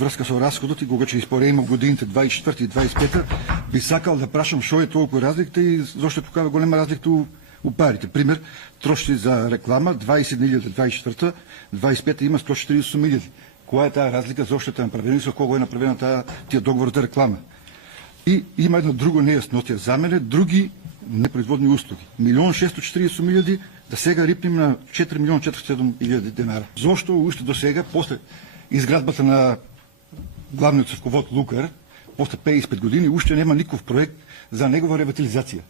врска со расходот и кога ќе испореме годините 24 и 25, би сакал да прашам што е толку разликата и зошто е покава голема разлика у парите. Пример, троши за реклама 20.000 24, 25 има 148.000. Која е таа разлика, зошто е направено и со кого е направена тие договор за реклама? И има едно друго нејаснотија за мене, други непроизводни услуги. 1.640.000, да сега рипнем на 4.407.000 денара. Зошто уште до сега, после изградбата на главниот цевковод Лукар, после 55 години, уште нема никаков проект за негова ревитализација.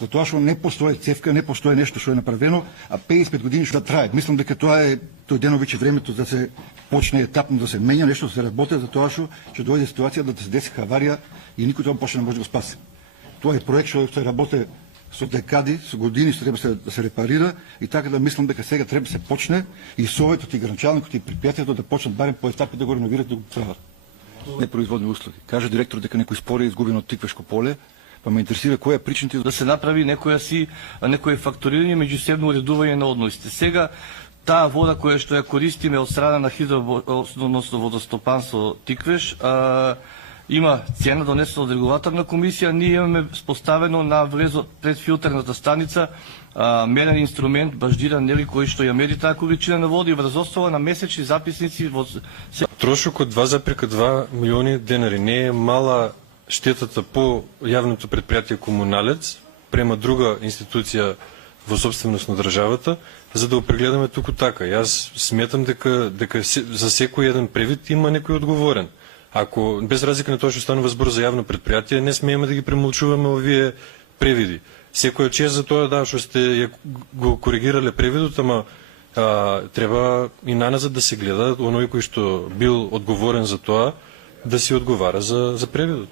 Затоа што не постои цевка, не постои нешто што е направено, а 55 години што трае. Мислам дека тоа е дојдено веќе времето да се почне етапно да се менја нешто, да се работи, затоа што ќе дојде ситуација да се деси аварија и никој тоа почне не може да го спаси. Тоа е проект што се работи со декади, со години, што треба да се репарира и така да мислам дека сега треба да се почне и советот и граничалникот и предпријатието да почнат барем по етапи да го реновираат да го прават. Непроизводни услуги. Каже директор дека некој спор е изгубено од Тиквешко поле, па ме интересира која е причината да се направи некој факторирање меѓусебно уредување на односите. Сега таа вода која што ја користиме од страна на односно водостопанство Тиквеш, има цена донесена од регулаторна комисија, ние имаме поставено на влезот пред филтерната станица мерен инструмент, баждиран нели, кој што ја мери таа количина на вода и врз основа на месечни записници во трошок од 2,2 милиони денари. Не е мала штетата по јавното предпријатие Комуналец према друга институција во собственост на државата, за да го прегледаме туку така. Јас сметам дека за секој еден превид има некој одговорен. Ако без разлика на тоа што станува збор за јавно предпријатие, не смееме да ги премолчуваме овие превиди. Секој чест за тоа што сте го коригирале превидот, ама треба и наназад да се гледа оној кој што бил одговорен за тоа да си одговара за превидот.